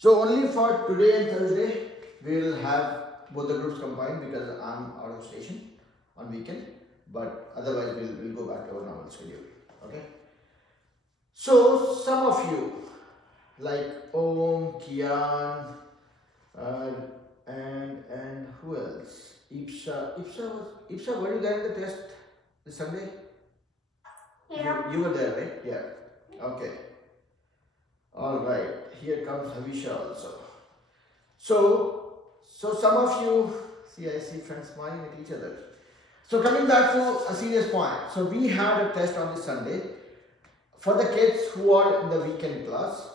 So only for today and Thursday we will have both the groups combined because I'm out of station on weekend. But otherwise we'll go back to our normal schedule. Okay. So some of you like Om, Kian, uh, and who else? Ipsa. Were you there in the test this Sunday? Yeah. You were there, right? Yeah. Okay. All right. Here comes Havisha also. So some of you see, I see friends smiling at each other. So coming back to a serious point. So we had a test on this Sunday for the kids who are in the weekend class,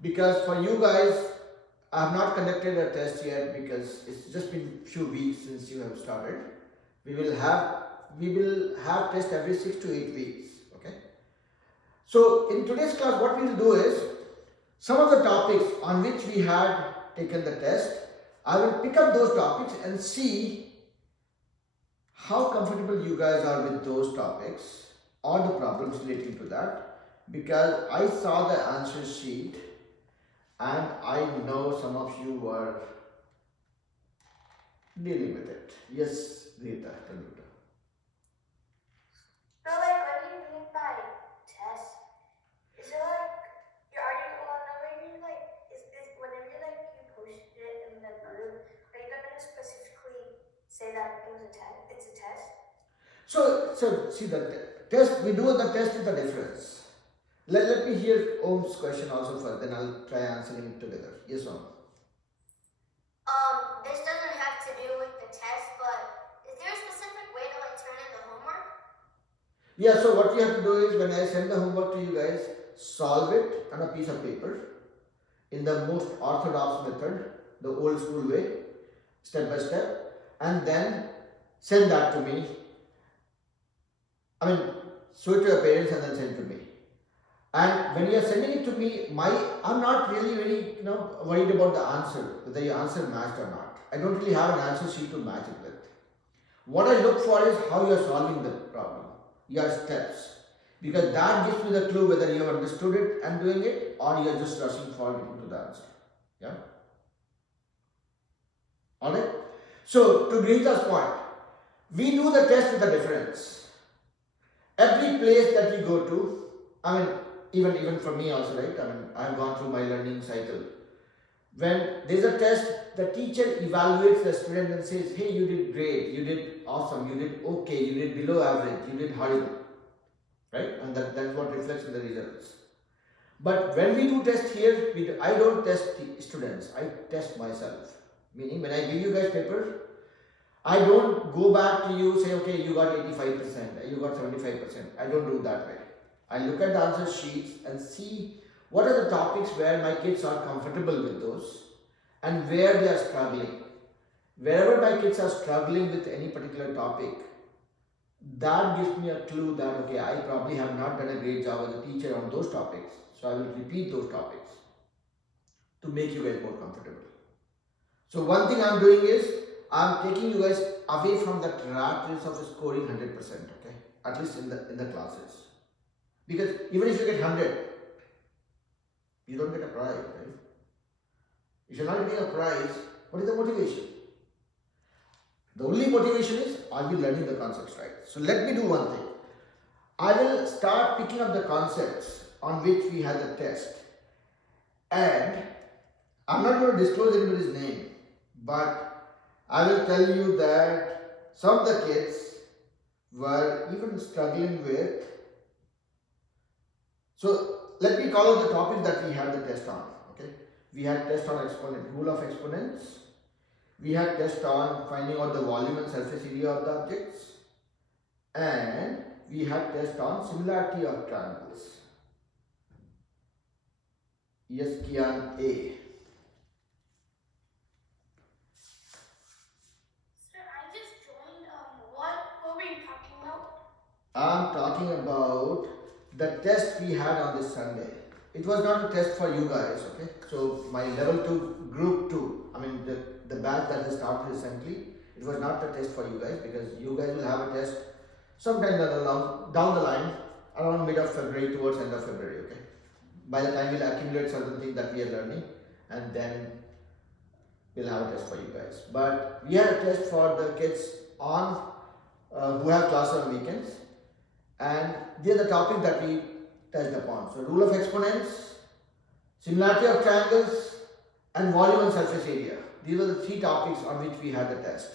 because for you guys I have not conducted a test yet because it's just been few weeks since you have started. We will have test every 6 to 8 weeks. Okay. So in today's class, what we will do is some of the topics on which we had taken the test. I will pick up those topics and see how comfortable you guys are with those topics or the problems relating to that, because I saw the answer sheet and I know some of you were dealing with it. Yes, Rita, tell me. So like when you do by test, is it like are you whenever you like whenever like you post it in the group, are you gonna specifically say that it was a test? It's a test. So see the test, we do the test with a difference. Let me hear Om's question also first, then I'll try answering it together. Yes, Om. This doesn't have to do with the test, but is there a specific way to like turn in the homework? Yeah, so what you have to do is when I send the homework to you guys, solve it on a piece of paper in the most orthodox method, the old school way, step by step, and then send that to me. I mean, show it to your parents and then send it to me. And when you are sending it to me, I'm not really very worried about the answer, whether your answer matched or not. I don't really have an answer sheet to match it with. What I look for is how you are solving the problem, your steps, because that gives me the clue whether you have understood it and doing it or you are just rushing forward into the answer. Yeah. All right. So to Greta's point, we do the test with a difference. Every place that you go to, I mean, even for me also, right? I mean, I've gone through my learning cycle. When there's a test, the teacher evaluates the student and says, hey, you did great, you did awesome, you did okay, you did below average, you did horrible. Right? And that's what reflects in the results. But when we do test here, I don't test students, I test myself. Meaning when I give you guys paper, I don't go back to you, say, okay, you got 85%, you got 75%. I don't do that way. I look at the answer sheets and see what are the topics where my kids are comfortable with those and where they are struggling. Wherever my kids are struggling with any particular topic, that gives me a clue that, okay, I probably have not done a great job as a teacher on those topics. So I will repeat those topics to make you guys more comfortable. So one thing I'm doing is, I'm taking you guys away from that rat race of scoring 100%, okay? At least in the classes. Because even if you get 100, you don't get a prize, right? If you're not getting a prize, what is the motivation? The only motivation is, are you learning the concepts right? So let me do one thing. I will start picking up the concepts on which we had the test. And I'm not going to disclose anybody's name, but I will tell you that some of the kids were even struggling with. So let me call out the topics that we had the test on. Okay, we had test on rule of exponents. We had test on finding out the volume and surface area of the objects, and we had test on similarity of triangles. Yes, Kian A. I'm talking about the test we had on this Sunday. It was not a test for you guys, okay? So my level 2, group 2, I mean the batch that has started recently, it was not a test for you guys because you guys will have a test sometime down the line, around mid of February towards end of February, okay? By the time we'll accumulate certain things that we are learning and then we'll have a test for you guys. But we had a test for the kids on who have class on weekends, and they're the topic that we touched upon. So rule of exponents, similarity of triangles, and volume and surface area. These were the three topics on which we had the test.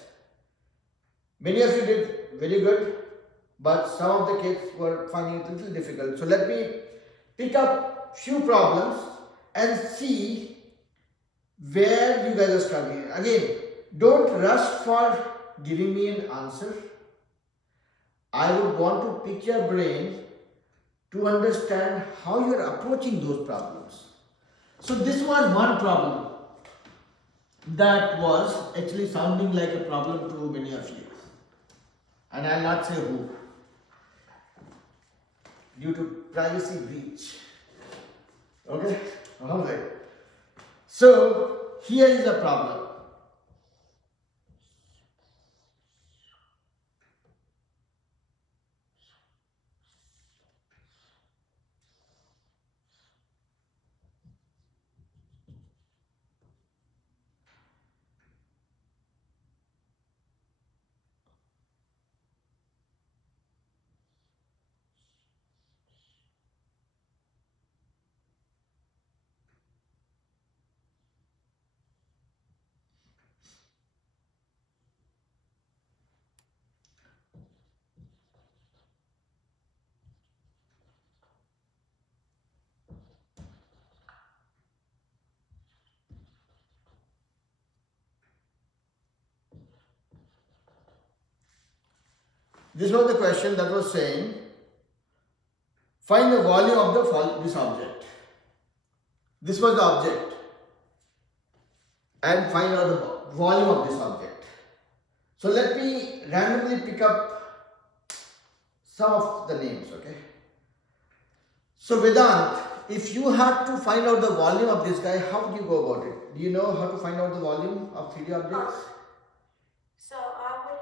Many of you did very good, but some of the kids were finding it a little difficult. So let me pick up few problems and see where you guys are struggling. Again, don't rush for giving me an answer. I would want to pick your brain to understand how you are approaching those problems. So this was one problem that was actually sounding like a problem to many of you. And I'll not say who, due to privacy breach. Okay? Alright. So here is the problem. This was the question that was saying, find the volume of this object. This was the object. And find out the volume of this object. So let me randomly pick up some of the names, okay? So Vedant, if you had to find out the volume of this guy, how would you go about it? Do you know how to find out the volume of 3D objects? So I would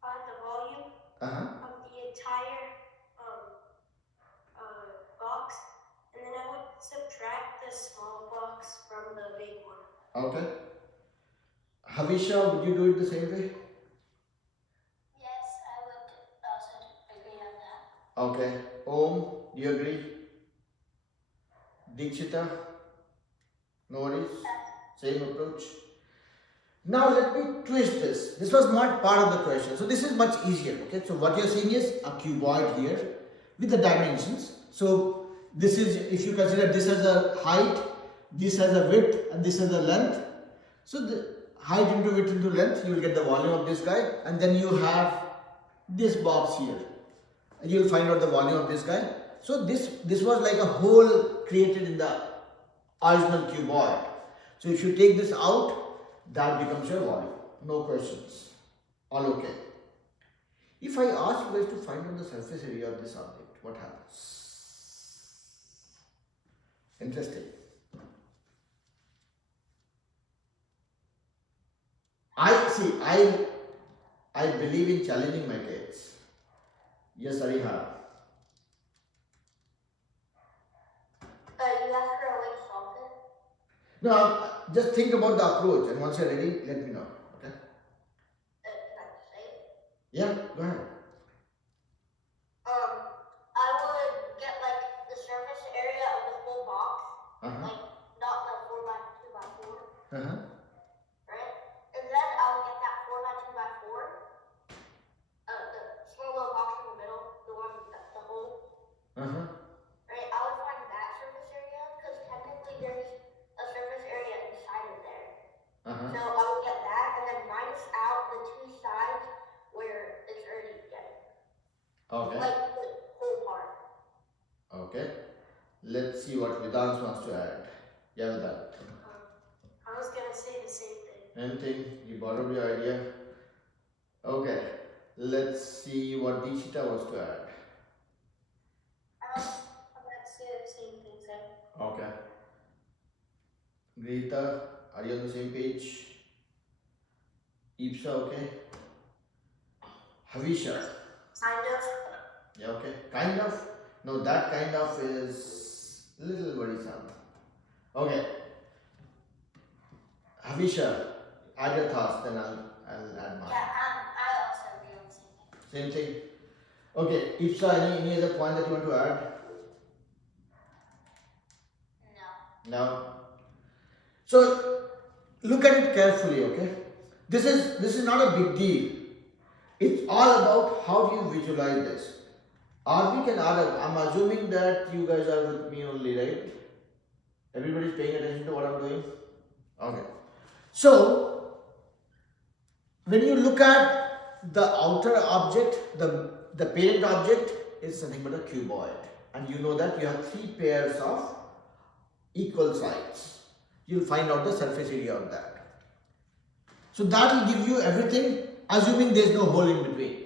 find the volume of the entire box, and then I would subtract the small box from the big one. Okay. Havisha, would you do it the same way? Yes, I would also agree on that. Okay. Om, do you agree? Dikshita? No worries? Same approach. Now let me twist this. This was not part of the question. So this is much easier. Okay. So what you're seeing is a cuboid here with the dimensions. So this is, if you consider this as a height, this has a width, and this has a length. So the height into width into length, you will get the volume of this guy, and then you have this box here. And you will find out the volume of this guy. So this was like a hole created in the original cuboid. So if you take this out, that becomes your volume. No questions. All okay. If I ask you guys to find out the surface area of this object, what happens? Interesting. I believe in challenging my kids. Yes, Ariha. You asked for a way to solve it? No, just think about the approach, and once you're ready, let me know. Okay? Can I say it? Yeah, go ahead. I would get like the surface area of the whole box, like not like 4 by 2 by 4, right? And then I would get that 4 by 2 by 4, the small little box in the middle, the one that's the hole. Right? I would find that surface area because technically there's a surface area inside of there. So I would get that and then minus out the two sides where it's already getting. Okay. Like the whole part. Okay. Let's see what Vedant wants to add. Yeah, Vedant. I was gonna say the same thing. Anything? You borrowed your idea? Okay. Let's see what Dikshita wants to add. I'm gonna say the same thing, Zach. Okay. Greta, are you on the same page? Ipsa, okay? Havisha. Kind of. Yeah, okay. Kind of? No, that kind of is little worrisome. Okay. Havisha, add your thoughts, then I'll add mine. Yeah, I also agree on the same thing. Same thing. Okay, Ipsa, any other point that you want to add? No. No. So look at it carefully, okay? This is not a big deal. It's all about how do you visualize this. Arvik and Arav, I'm assuming that you guys are with me only, right? Everybody's paying attention to what I'm doing? Okay. So, when you look at the outer object, the parent object is nothing but a cuboid. And you know that you have three pairs of equal sides. You'll find out the surface area of that. So that will give you everything, assuming there is no hole in between.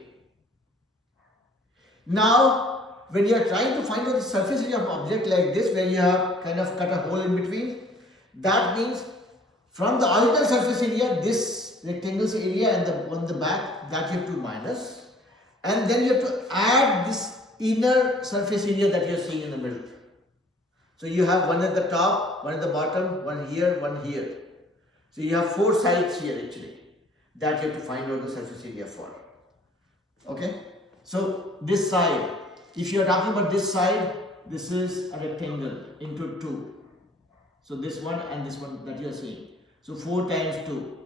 Now, when you are trying to find out the surface area of object like this, where you have kind of cut a hole in between, that means from the original surface area, this rectangle's area and the one in the back, that you have to minus, and then you have to add this inner surface area that you are seeing in the middle. So you have one at the top, one at the bottom, one here, one here. So you have four sides here actually that you have to find out the surface area for. Okay? So this side, if you are talking about this side, this is a rectangle into 2. So this one and this one that you are seeing. So 4 times 2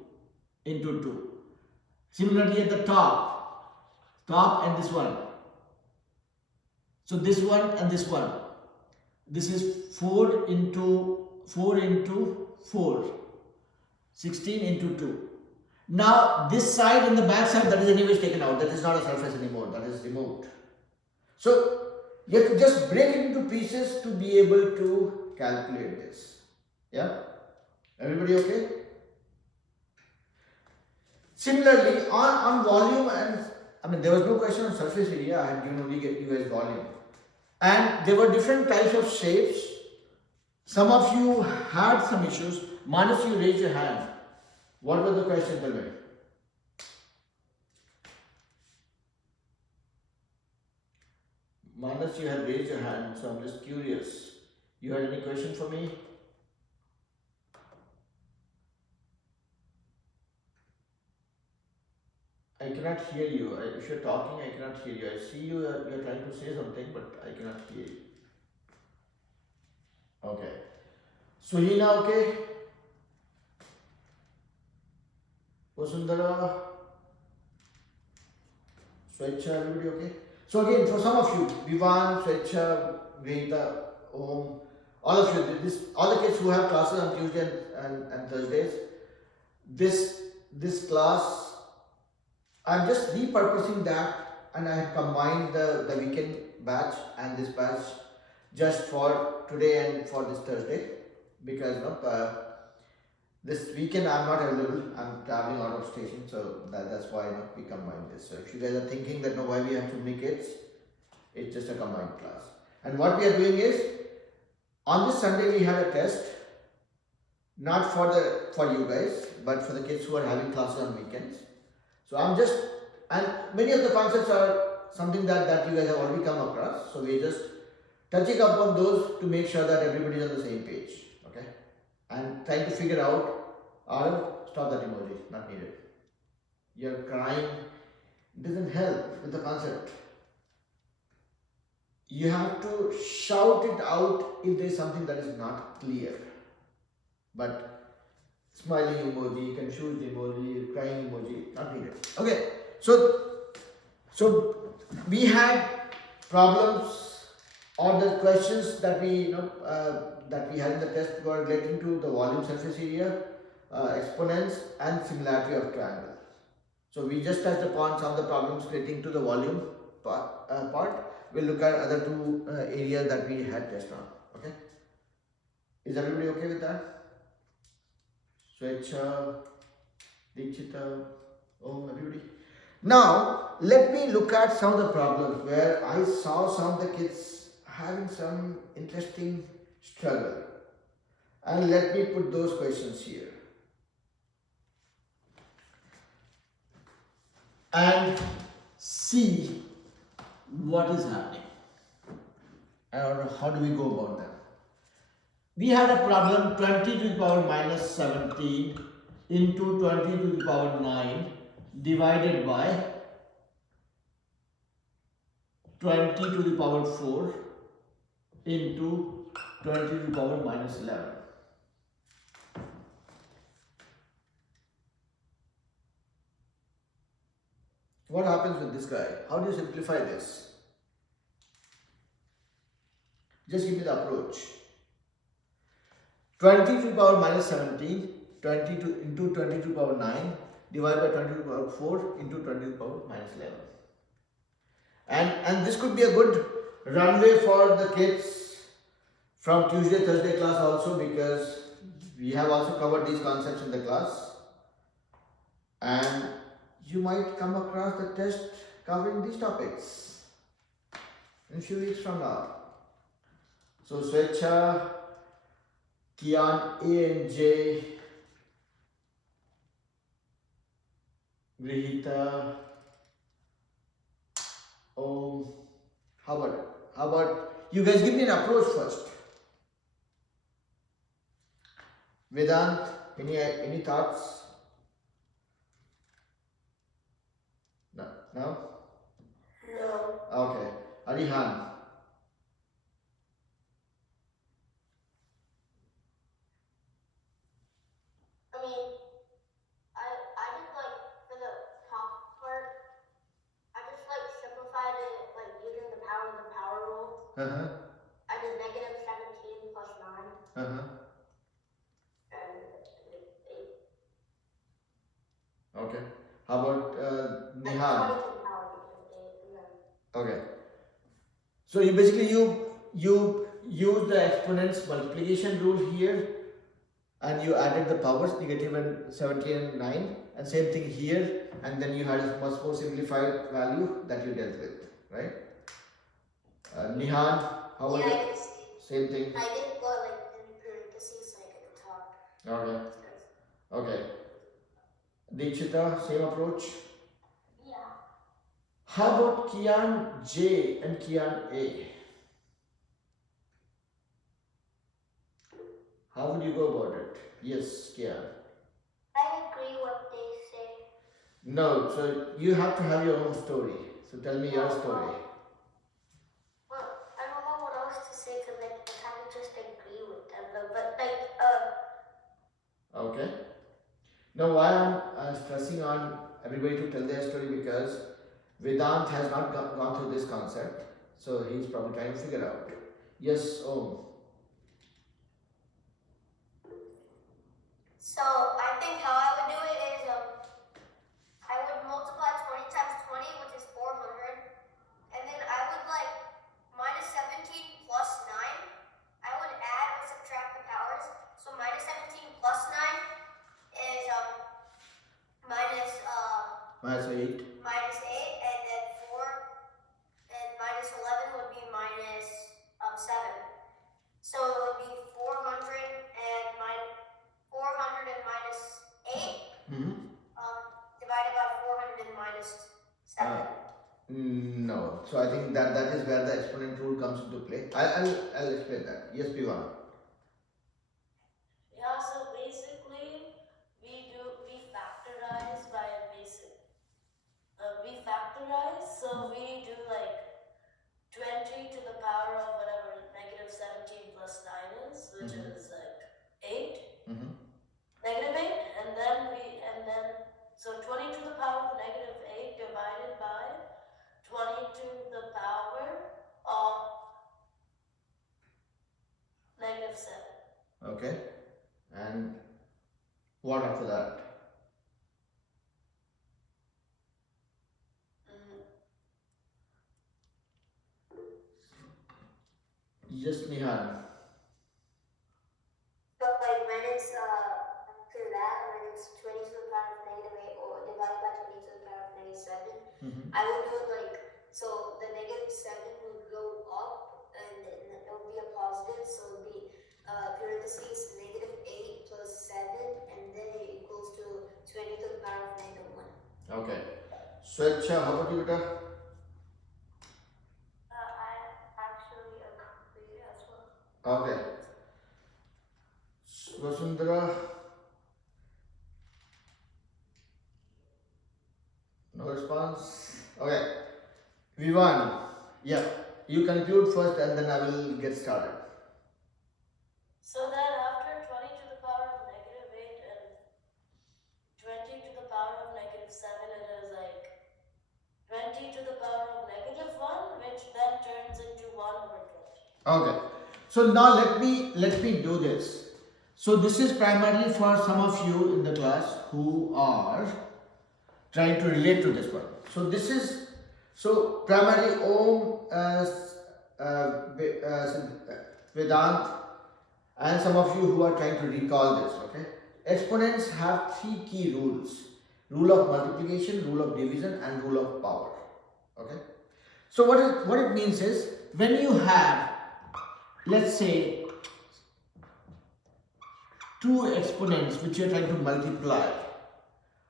into 2. Similarly at the top and this one. So this one and this one. This is 4 into 4. 16 into 2. Now this side and the back side, that is anyways taken out. That is not a surface anymore. That is removed. So you have to just break it into pieces to be able to calculate this. Yeah? Everybody okay? Similarly, on volume and there was no question on surface area. I had given only you guys volume. And there were different types of shapes. Some of you had some issues. Manas, you raise your hand. What was the question, tell me? Manas, you had raised your hand, so I'm just curious. You had any question for me? I cannot hear you. If you're talking, I cannot hear you. I see you, you're trying to say something, but I cannot hear you. Okay. Suhina, okay? Vasundhara, Swechha, everybody okay? So again, for some of you, Vivan, Swechha, Veda, Om, all of you, all the kids who have classes on Tuesday and Thursdays, this class, I'm just repurposing that, and I have combined the weekend batch and this batch just for today and for this Thursday, because this weekend I'm not available. I'm traveling out of station, so that's why we combined this. So if you guys are thinking that why we have so many kids, it's just a combined class. And what we are doing is, on this Sunday we had a test, not for you guys, but for the kids who are having classes on weekends. So and many of the concepts are something that you guys have already come across. So we're just touching upon those to make sure that everybody is on the same page. Okay? And trying to figure out, stop that emoji, not needed. You're crying, it doesn't help with the concept. You have to shout it out if there is something that is not clear. But smiling emoji, confused emoji, crying emoji, not needed. Okay, so we had problems or the questions that we that we had in the test were relating to the volume, surface area, exponents, and similarity of triangles. So we just touched upon some of the problems relating to the volume part. We'll look at other two areas that we had test on. Okay, is everybody okay with that? Swechha, Dikshita, everybody. Now, let me look at some of the problems where I saw some of the kids having some interesting struggle. And let me put those questions here. And see what is happening. Or how do we go about that? We had a problem 20 to the power minus 17 into 20 to the power 9 divided by 20 to the power 4 into 20 to the power minus 11. What happens with this guy? How do you simplify this? Just give me the approach. 20 to the power minus 17, 20 to into 20 to the power 9 divided by 20 to the power 4 into 20 to the power minus 11. And this could be a good runway for the kids from Tuesday, Thursday class also, because we have also covered these concepts in the class. And you might come across the test covering these topics in a few weeks from now. So Swecha, Kian, A and J, Grihita, how about you guys give me an approach first? Vedant, any thoughts? No? No? No. Okay. Arihan. I mean, I just like for the top part, I just like simplified it like using the power rule. I did negative 17 plus 9 and negative 8. Okay. How about And 20 Nihan? to the power negative 8 and then. Okay. So you basically you use the exponents multiplication rule here, and you added the powers negative and 17 and 9, and same thing here, and then you had a much more simplified value that you dealt with, right? Nihan, how about Yeah, I it? can see. Same thing. I did go like in parentheses like at the top. Okay. Okay. Deekshita, same approach. Yeah. How about Kian J and Kian A? How would you go about it? Yes, Kian. I agree what they say. No, so you have to have your own story. So tell me your story. Well, I don't know what else to say because like I kind of just agree with them, but like Okay. Now, why I'm stressing on everybody to tell their story, because Vedant has not gone through this concept, so he's probably trying to figure out. Yes, Om. So I think how I would do it is I would multiply 20 times 20, which is 400, and then I would like minus 17 plus 9. I would add or subtract the powers. So minus 17 plus 9 is minus Minus 8. minus 8, and then 4 and minus 11 would be minus 7. So it would be 400 and minus 8 divided by 400 and minus 7. No. So I think that is where the exponent rule comes into play. I'll explain that. Yes, Pivan. Yeah, so basically we factorize by a basic. We factorize, so we do like 20 to the power of whatever negative 17 plus 9 is, which is like 8. Negative 8, and then so 20 to the power of negative 8 divided by 20 to the power of negative 7. Okay. And what after that? Yes, Nihan. So like when it's after that, when it's 20 to the power of negative 8 or divided by 20 to the power of negative 7, I would do it like, so the negative 7 would go up and then it would be a positive, so it would be parentheses negative 8 plus 7, and then it equals to 20 to the power of negative 1. Okay. Swecha, how about you, beta? I actually agree as well. Okay. Vasundhara. response? Okay. V1. Yeah. You conclude first and then I will get started. So then after 20 to the power of negative 8 and 20 to the power of negative 7, it is like 20 to the power of negative 1, which then turns into 1 over 20. Okay. So now let me do this. So this is primarily for some of you in the class who are trying to relate to this one. So this is primarily Om, Vedant, and some of you who are trying to recall this. Okay. Exponents have three key rules: rule of multiplication, rule of division, and rule of power. Okay. So what it means is, when you have, let's say, two exponents which you are trying to multiply,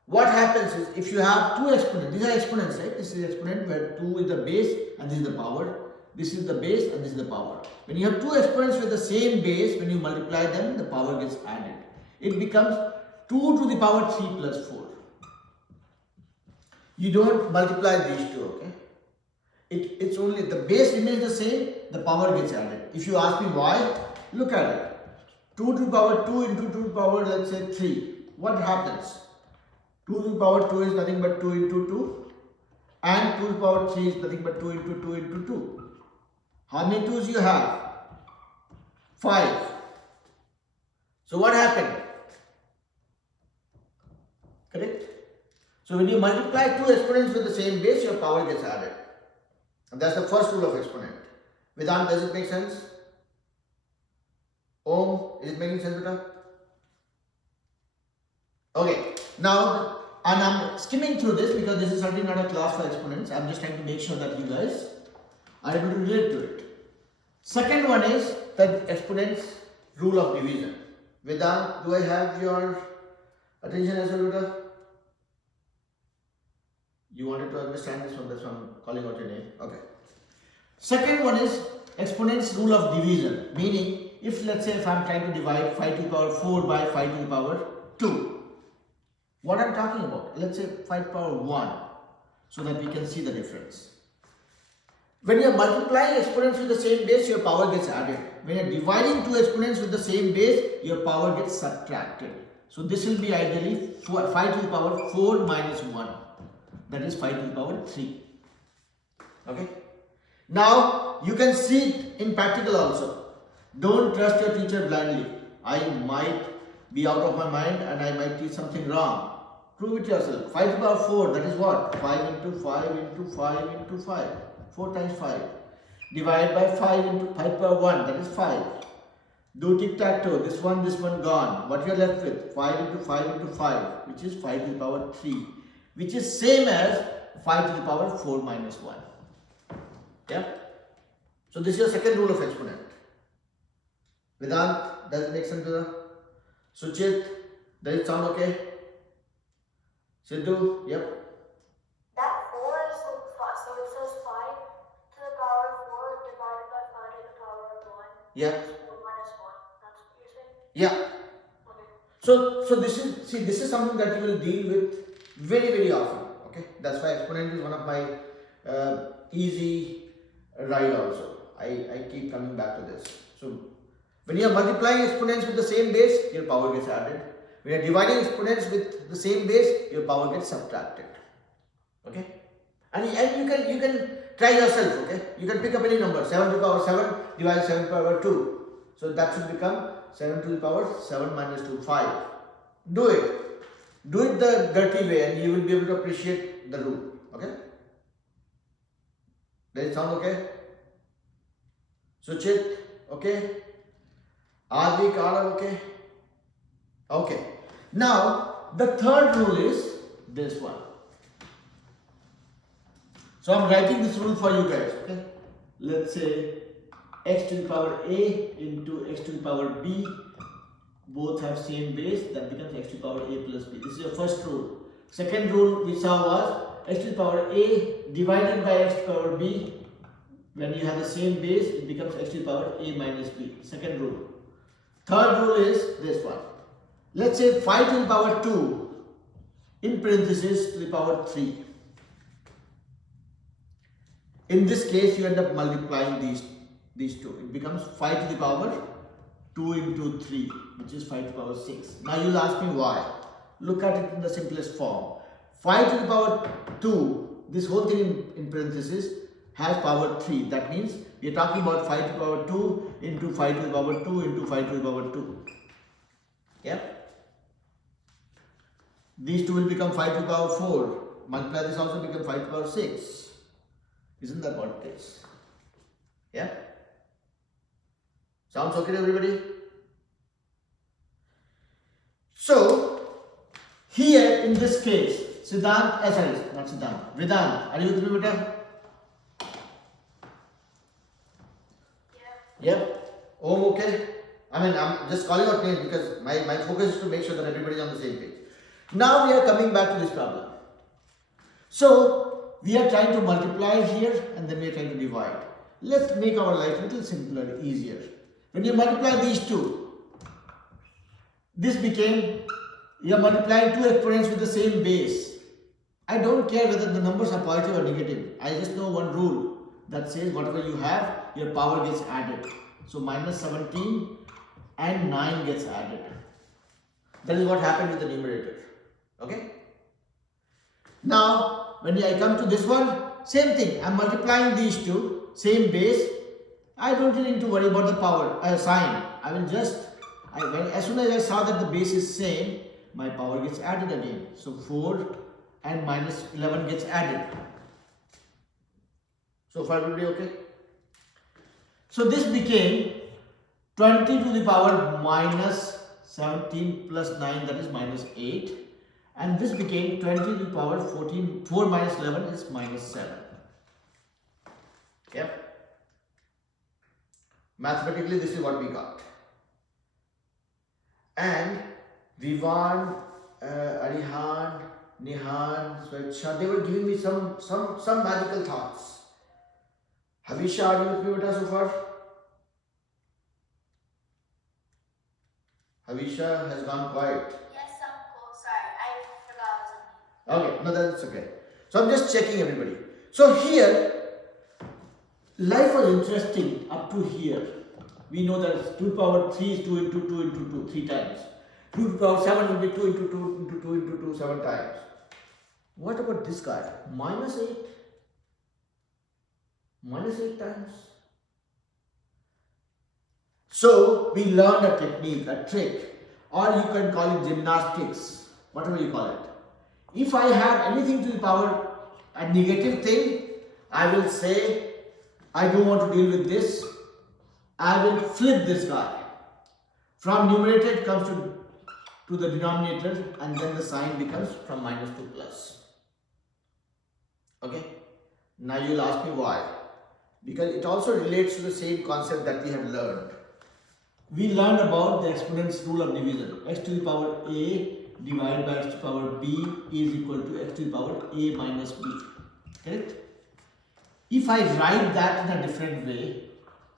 what happens is, if you have two exponents, these are exponents, right? This is exponent where 2 is the base and this is the power. This is the base and this is the power. When you have two exponents with the same base, when you multiply them, the power gets added. It becomes 2 to the power 3 plus 4. You don't multiply these two, okay? It's only the base remains the same, the power gets added. If you ask me why, look at it. 2 to the power 2 into 2 to the power, let's say, 3. What happens? 2 to the power 2 is nothing but 2 into 2, and 2 to the power 3 is nothing but 2 into 2 into 2. How many 2's you have? 5. So what happened? Correct? So when you multiply two exponents with the same base, your power gets added. And that's the first rule of exponent. Vedant, does it make sense? Om, is it making sense, Beta? Okay, now, and I'm skimming through this because this is certainly not a class for exponents. I'm just trying to make sure that you guys are able to relate to it. Second one is the exponents rule of division. Vedant, do I have your attention as well, Beta? You wanted to understand this one, that's why I'm calling out your name. Okay. Second one is exponents rule of division, meaning if, let's say, if I'm trying to divide 5 to the power 4 by 5 to the power 2, what I'm talking about, let's say 5 to the power 1, so that we can see the difference. When you're multiplying exponents with the same base, your power gets added. When you're dividing two exponents with the same base, your power gets subtracted. So this will be ideally 5 to the power 4 minus 1. That is 5 to the power 3. Okay. Now you can see it in practical also. Don't trust your teacher blindly. I might be out of my mind and I might teach something wrong. Prove it yourself. 5 to the power 4, that is what? 5 into 5 into 5 into 5. 4 times 5. Divide by 5 into 5 to the power 1, that is 5. Do tic-tac-toe. This one gone. What you are left with? 5 into 5 into 5, which is 5 to the power 3. Which is same as 5 to the power 4 minus 1. Yeah? So this is your second rule of exponent. Vedant, does it make sense to you? Suchit, does it sound okay? Sidhu, yep. That 4 is so it says 5 to the power of 4 divided by 5 to the power of 1. Yeah. Minus 1. That's what you're saying? Yeah. Okay. So this is something that you will deal with very often. Okay, that's why exponent is one of my easy ride also. I keep coming back to this. So when you are multiplying exponents with the same base, your power gets added. When you are dividing exponents with the same base, your power gets subtracted. Okay, and you can try yourself. Okay, you can pick up any number. 7 to the power 7 divide 7 to the power 2. So that should become 7 to the power 7 minus 2, 5. Do it. Do it the dirty way and you will be able to appreciate the rule. Okay? Does it sound okay? Suchit, okay? Advik, Arav, okay? Okay. Now, the third rule is this one. So, I'm writing this rule for you guys, okay? Let's say x to the power a into x to the power b. Both have same base, that becomes x to the power a plus b. This is your first rule. Second rule we saw was x to the power a divided by x to the power b. When you have the same base, it becomes x to the power a minus b. Second rule. Third rule is this one. Let's say 5 to the power 2 in parenthesis to the power 3. In this case, you end up multiplying these two. It becomes 5 to the power 2 into 3, which is 5 to the power 6. Now you'll ask me why. Look at it in the simplest form. 5 to the power 2, this whole thing in parenthesis, has power 3. That means we are talking about 5 to the power 2 into 5 to the power 2 into 5 to the power 2. Yeah? These two will become 5 to the power 4. Multiply this also become 5 to the power 6. Isn't that what it is? Yeah? Sounds okay to everybody? So, here in this case, Siddhant, sorry, not Siddhant, Vedant, are you with me, beta? Yeah. Yep. Om, okay? I mean, I'm just calling out names because my focus is to make sure that everybody is on the same page. Now we are coming back to this problem. So, we are trying to multiply here and then we are trying to divide. Let's make our life a little simpler, easier. When you multiply these two, this became, you are multiplying two exponents with the same base. I don't care whether the numbers are positive or negative. I just know one rule that says whatever you have, your power gets added. So minus 17 and 9 gets added. That is what happened with the numerator. Okay? Now, when I come to this one, same thing. I am multiplying these two, same base. I don't really need to worry about the power sign. I will just, as soon as I saw that the base is same, my power gets added again. So 4 and minus 11 gets added. So far everybody okay? So this became 20 to the power minus 17 plus 9, that is minus 8. And this became 20 to the power 14, 4 minus 11 is minus 7. Yep. Mathematically, this is what we got. And Vivan, Arihan, Nihan, Swechha, they were giving me some magical thoughts. Havisha, are you with me beta so far? Havisha has gone quiet. Yes, Uncle. Sorry, I forgot I was on mute. Okay, no, that's okay. So I'm just checking everybody. So here, life was interesting up to here. We know that 2 to the power 3 is 2 into 2 into 2, 3 times. 2 to the power 7 will be 2 into 2 into 2 into 2, 7 times. What about this guy? Minus 8? Minus 8 times. So we learned a technique, a trick, or you can call it gymnastics, whatever you call it. If I have anything to the power, a negative thing, I will say, I don't want to deal with this. I will flip this guy. From numerator it comes to the denominator and then the sign becomes from minus to plus. Okay? Now you will ask me why. Because it also relates to the same concept that we have learned. We learned about the exponent's rule of division. X to the power a divided by x to the power b is equal to x to the power a minus b. Correct? If I write that in a different way,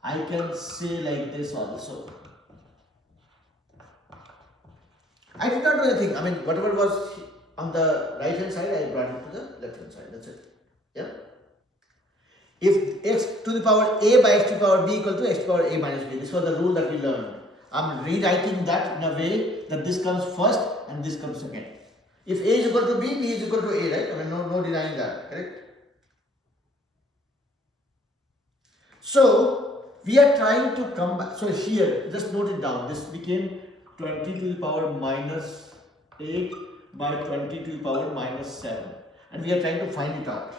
I can say like this also. I did not do anything. I mean, whatever was on the right hand side, I brought it to the left hand side. That's it. Yeah. If x to the power a by x to the power b equal to x to the power a minus b. This was the rule that we learned. I'm rewriting that in a way that this comes first and this comes second. If a is equal to b, b is equal to a, right? I mean, no denying that, correct? So, we are trying to come back. So, here, just note it down. This became 20 to the power minus 8 by 20 to the power minus 7. And we are trying to find it out.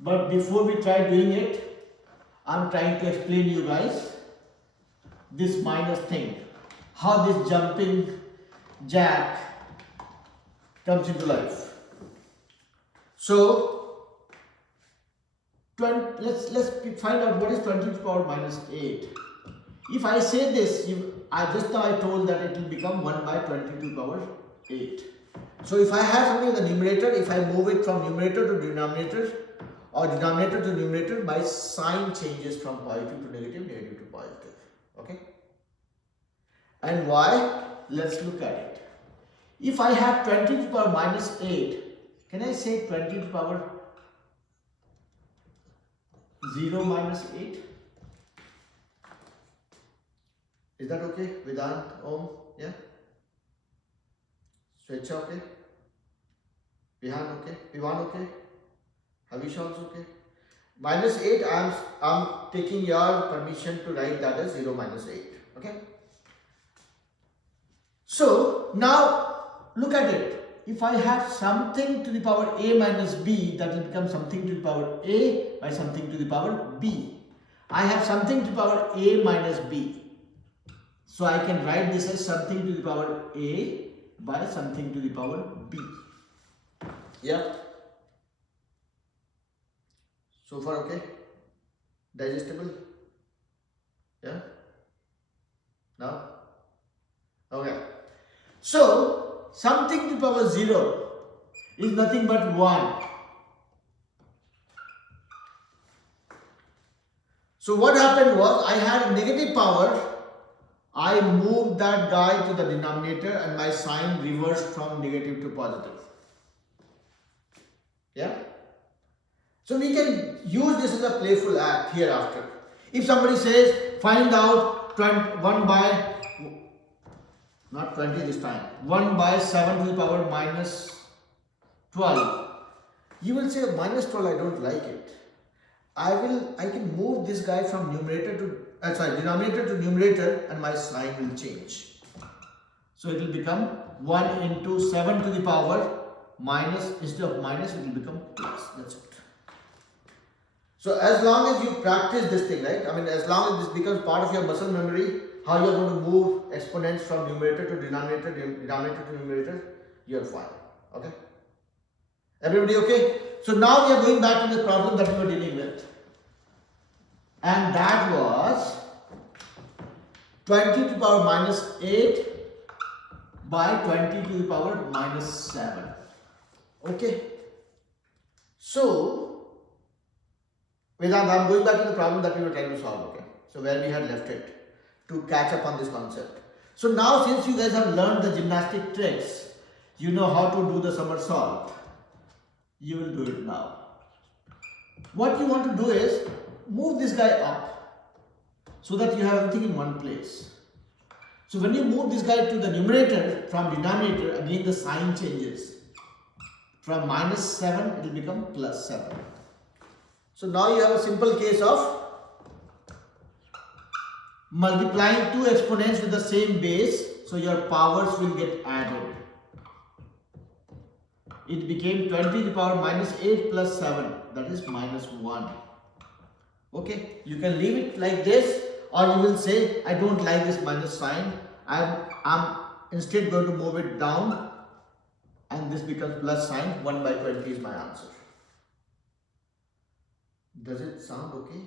But before we try doing it, I'm trying to explain you guys this minus thing. How this jumping jack comes into life. So, let's find out what is 20 to the power minus 8. If I say this, just now I told that it will become 1 by 20 to the power 8. So if I have something in the numerator, if I move it from numerator to denominator or denominator to numerator, my sign changes from positive to negative, negative to positive. Okay? And why? Let's look at it. If I have 20 to the power minus 8, can I say 20 to the power 0 minus 8. Is that okay? Vedant, Om, yeah? Swechha okay? Vihan okay? Vivan okay? Havish also okay? Minus 8, I'm taking your permission to write that as 0 minus 8. Okay? So now look at it. If I have something to the power a minus b, that will become something to the power a by something to the power b. I have something to the power a minus b. So I can write this as something to the power a by something to the power b. Yeah. So far okay? Digestible? Yeah? Now? Okay. So something to the power 0 is nothing but 1. So what happened was, I had a negative power. I moved that guy to the denominator and my sign reversed from negative to positive. Yeah? So we can use this as a playful act hereafter. If somebody says, find out 1 by, not 20 this time, 1 by 7 to the power minus 12. You will say, minus 12, I don't like it. I can move this guy from denominator to numerator, and my sign will change. So it will become 1 into 7 to the power minus, instead of minus, it will become plus. That's it. So as long as you practice this thing, right? I mean, as long as this becomes part of your muscle memory, how you're going to move exponents from numerator to denominator, denominator to numerator, you're fine. Okay? Everybody okay? So now we are going back to the problem that we were dealing with. And that was 20 to the power minus 8 by 20 to the power minus 7. Okay? So, Vedant, I'm going back to the problem that we were trying to solve, okay? So where we had left it, to catch up on this concept. So now since you guys have learned the gymnastic tricks, you know how to do the somersault. You will do it now. What you want to do is, move this guy up so that you have everything in one place. So when you move this guy to the numerator from denominator, again the sign changes. From minus 7, it will become plus 7. So now you have a simple case of multiplying two exponents with the same base, so your powers will get added. It became 20 to the power minus 8 plus 7, that is minus 1. Okay, you can leave it like this, or you will say, I don't like this minus sign. I'm instead going to move it down, and this becomes plus sign. 1 by 20 is my answer. Does it sound okay,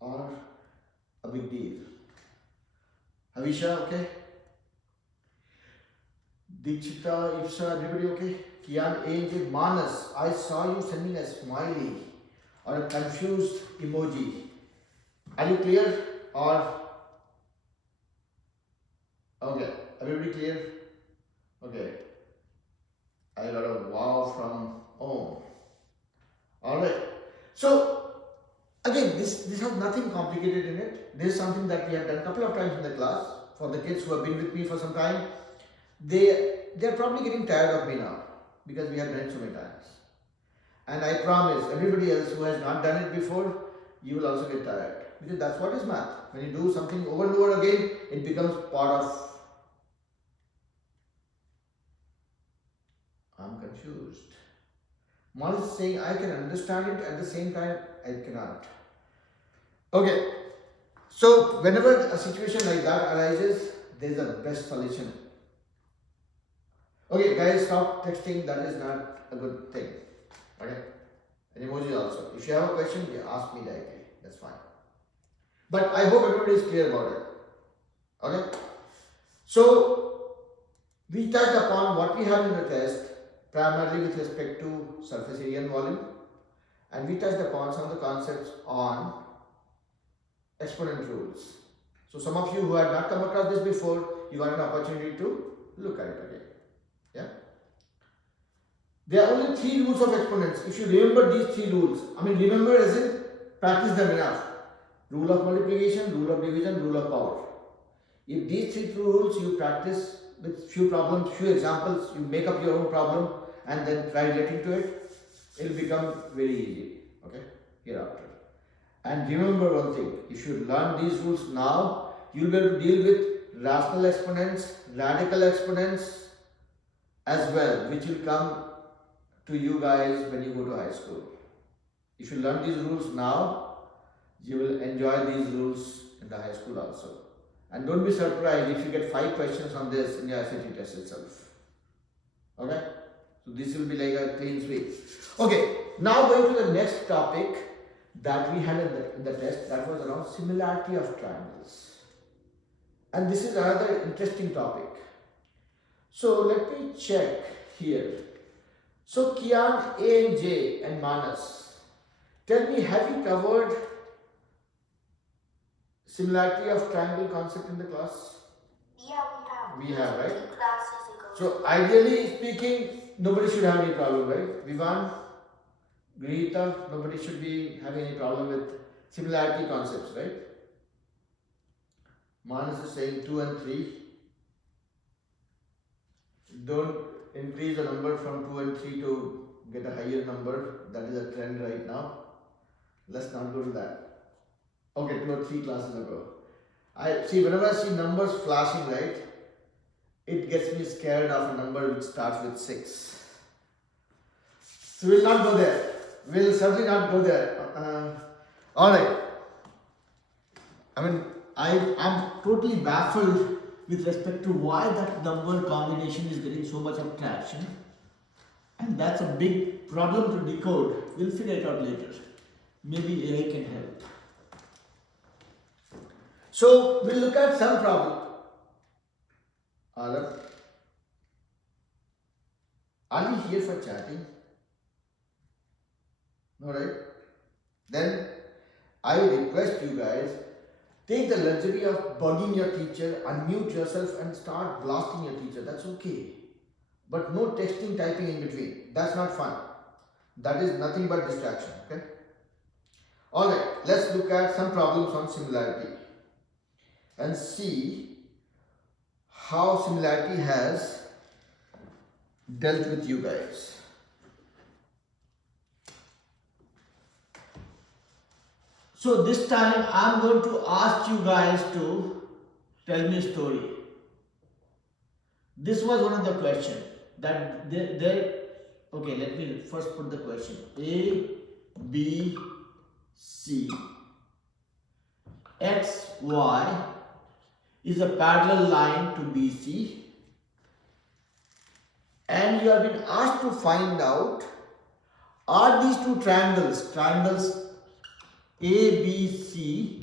or a big deal? Havisha, okay? Dikshita, Ipsa, everybody okay? Kian, AJ, Manas, I saw you sending a smiley or a confused emoji. Are you clear, or? Okay, everybody clear? Okay. I got a wow from Om. Alright. So, again, this has nothing complicated in it. This is something that we have done a couple of times in the class. For the kids who have been with me for some time, they're probably getting tired of me now, because we have done it so many times. And I promise, everybody else who has not done it before, you will also get tired. Because that's what is math. When you do something over and over again, it becomes part of. I'm confused. Molly is saying I can understand it, at the same time I cannot. Okay. So whenever a situation like that arises, there is a best solution. Okay, guys, stop texting. That is not a good thing. Okay. An emoji also. If you have a question, you ask me directly. That's fine. But I hope everybody is clear about it. Okay. So we touched upon what we have in the test, primarily with respect to surface area and volume, and we touched upon some of the concepts on exponent rules. So some of you who had not come across this before, you got an opportunity to look at it again. Yeah. There are only 3 rules of exponents. If you remember these 3 rules, I mean remember as in Practice them enough. Rule of multiplication, rule of division, rule of power. If these three rules you practice with few problems, few examples, you make up your own problem and then try relating to it, it will become very easy. Okay, hereafter. And remember one thing, if you learn these rules now, you will be able to deal with rational exponents, radical exponents as well, which will come to you guys when you go to high school. If you learn these rules now, you will enjoy these rules in the high school also. And don't be surprised if you get 5 questions on this in your SAT test itself. Okay? So this will be like a clean sweep. Okay, now going to the next topic that we had in the test, that was around similarity of triangles. And this is another interesting topic. So let me check here. So Kian, A and J and Manas, tell me, have you covered similarity of triangle concept in the class? Yeah, we have. We have, right? 2 classes ago. So ideally speaking, nobody should have any problem, right? Vivan, Grita, nobody should be having any problem with similarity concepts, right? Manas is saying 2 and 3. Don't increase the number from 2 and 3 to get a higher number. That is a trend right now. Let's not go to that. Okay, 2 or 3 classes ago. I see, whenever I see numbers flashing, right, it gets me scared of a number which starts with 6. So we'll not go there. We'll certainly not go there. Alright. I mean, I'm totally baffled with respect to why that number combination is getting so much of traction. And that's a big problem to decode. We'll figure it out later. Maybe AI can help. So we'll look at some problem. Are you here for chatting? No, right? Then I request you guys, take the luxury of bugging your teacher, unmute yourself and start blasting your teacher. That's okay. But no texting, typing in between. That's not fun. That is nothing but distraction. Okay? Alright, let's look at some problems on similarity and see how similarity has dealt with you guys. So this time I'm going to ask you guys to tell me a story. This was one of the questions that okay, let me first put the question. A, B, C, X, Y is a parallel line to BC, and you have been asked to find out, are these two triangles ABC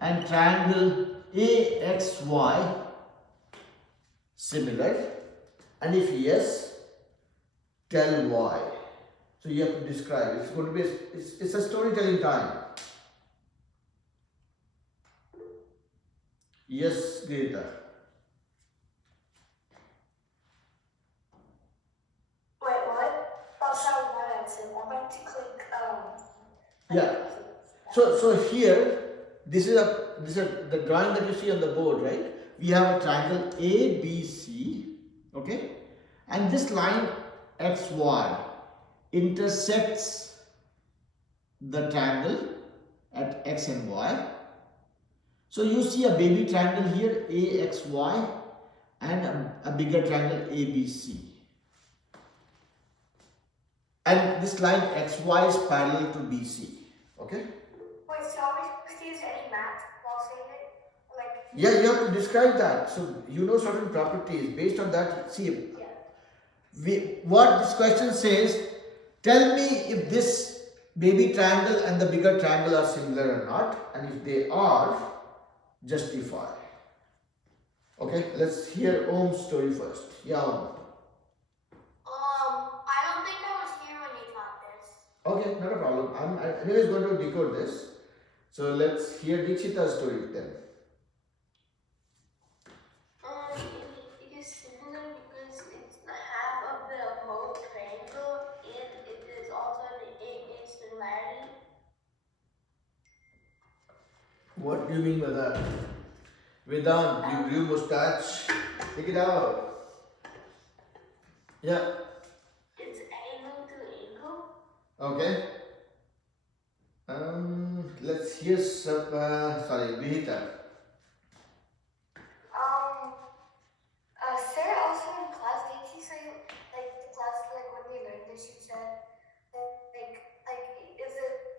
and triangle AXY similar, and if yes, tell why. So you have to describe. It's going to be it's a storytelling time. Yes, Greta. Wait, what? Oh, sorry, my bad, Sim. I'm about to click, Yeah. So here, this is the drawing that you see on the board, right? We have a triangle ABC, okay? And this line XY intersects the triangle at X and Y. So you see a baby triangle here, AXY, and a bigger triangle ABC. And this line XY is parallel to BC, okay? Wait, so are we supposed to use any math while saying it? Like, Yeah, you have to describe that. So you know certain properties. Based on that, see, yeah. what this question says, tell me if this baby triangle and the bigger triangle are similar or not, and if they are, justify. Okay, let's hear Om's story first. Yeah, Om. I don't think I was here when you taught this. Okay, not a problem. I'm anyways going to decode this. So let's hear Dikshita's story then. It is similar because it's the half of the whole triangle, and it is also a similarity. What do you mean by that? Vedant, you grew mustache. Take it out. Yeah. It's angle to angle. Okay. Let's hear some. Sorry, Vihita. Sir, also in class, did you say, like, the class, like, when we learned this, you said,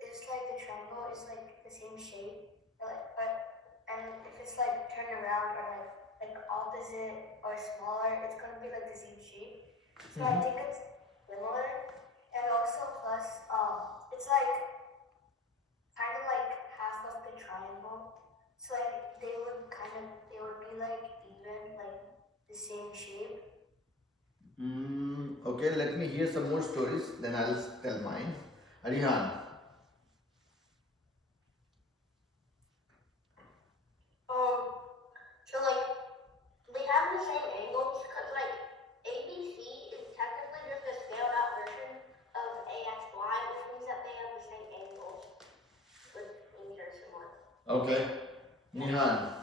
is like the triangle is, like, the same shape, and if it's, like, turned around or, like opposite or smaller, it's gonna be, like, the same shape. So I think it's similar, and also plus, it's, like, kind of, like, half of the triangle. So, like, they would be, like, even, like, the same shape. Okay, let me hear some more stories, then I'll tell mine. Arihan. So like they have the same angles because like ABC is technically just a scaled out version of AXY, which means that they have the same angles, which means they're similar. Okay. Nihan.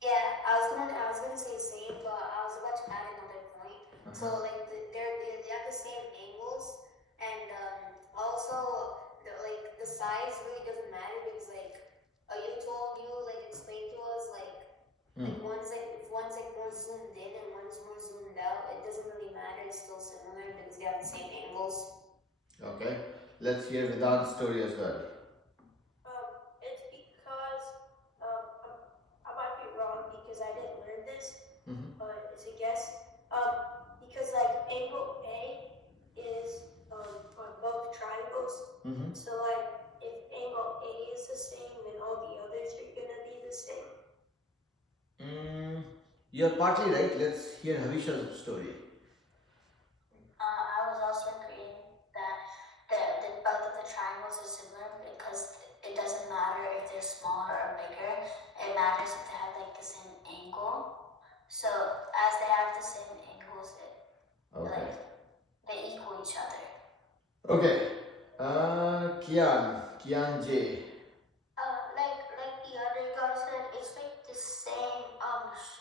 Yeah, I was gonna say the same, but I was about to add another point. So like they have the same angles, and also the size really doesn't matter because you told you like explained to us like if one's like more zoomed in and one's more zoomed out, it doesn't really matter. It's still similar because they have the same angles. Okay. Let's hear Vedant's story as well. It's because I might be wrong because I didn't learn this, but it's a guess. Because like angle A is on both triangles. So like if angle A is the same, then all the others are gonna be the same. You're partly right. Let's hear Havisha's story. I was also agreeing that both of the triangles are similar because it doesn't matter if they're smaller or bigger. It matters if they have like the same angle. So as they have the same angles, they equal each other. Okay. Kian J. Like the other guy said, it's like the same